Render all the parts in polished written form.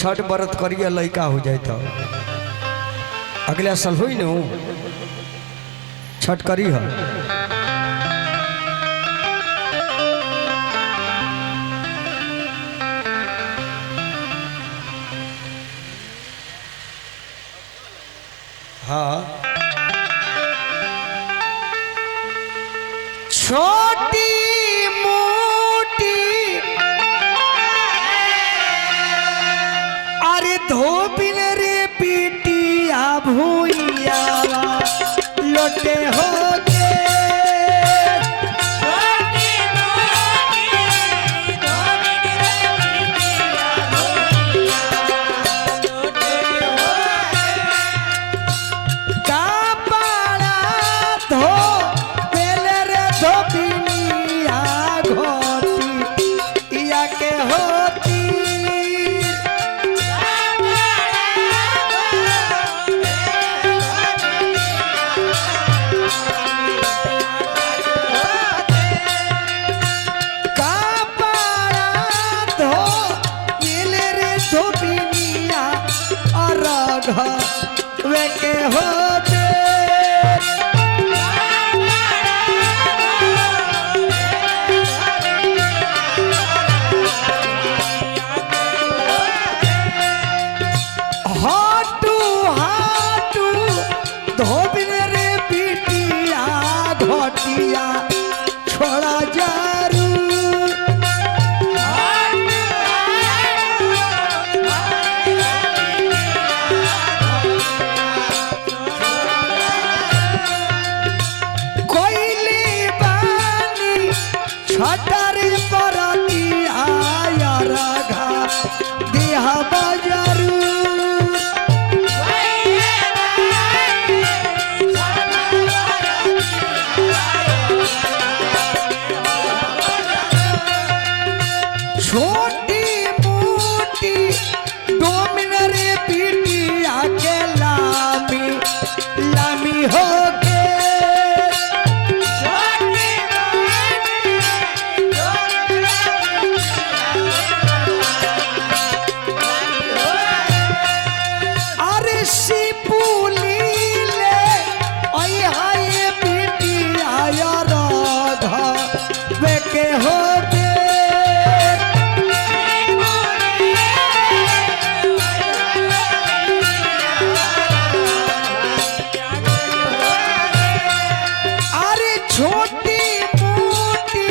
छठ व्रत करिए लड़का हो जाए तो अगले साल हुई न छठ करी है। हाँ छोटी मोटी अरे धोबिन रे पिटिया भूइया लोटे हो वे के होते हाटू हाटू धोबिन रे पिटिया घोटिया छोड़ा जारू छटारे परतिया रघा देहा बाजारू छोटी मोटी डोमिन रे पिटिया के लामी लामी हो के होते अरे छोटी मोटी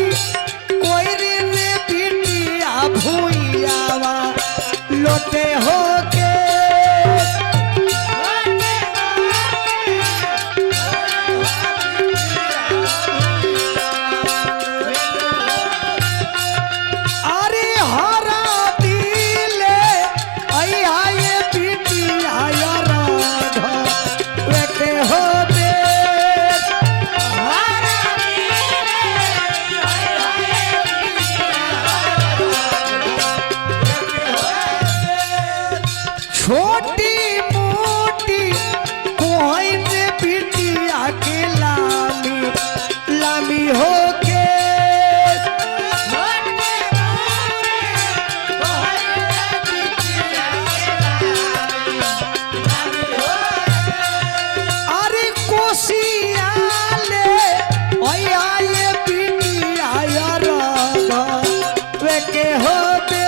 कोई रे पिटिया भूइयावा लोटे होके छोटी मोटी कोई ने पिटिया के लामी लामी होके अरे कोसिया ले आये पिटिया रघा वे के होते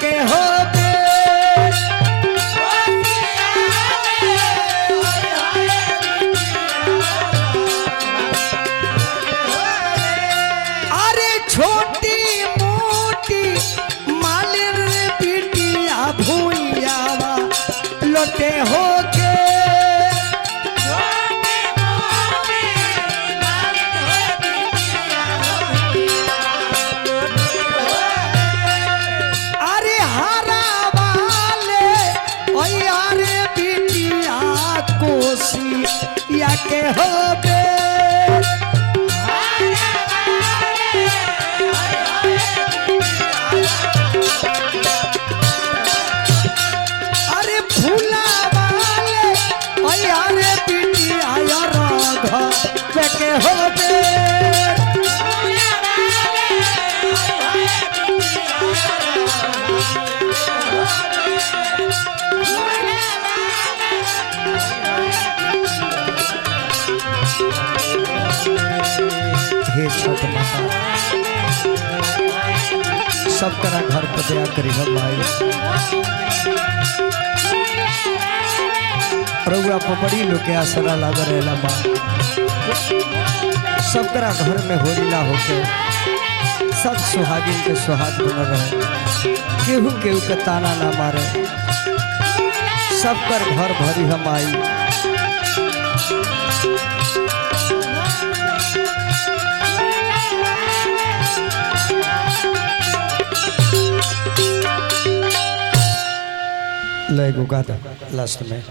के होते अरे छोटी मोटी मालिर पिटिया भूइया लोटे होके या के होते हे छठ माता सब तरह घर पर दया करी हम भाई रउआ पपड़ी लोग के आसरा लाग रहेला माँ सब तरह घर में होरीला होके सब सुहागिन के सुहाग बन रहे केहू केहू के ताना ना मारे सब कर घर भरी हम आई ले गो गाता लास्ट में।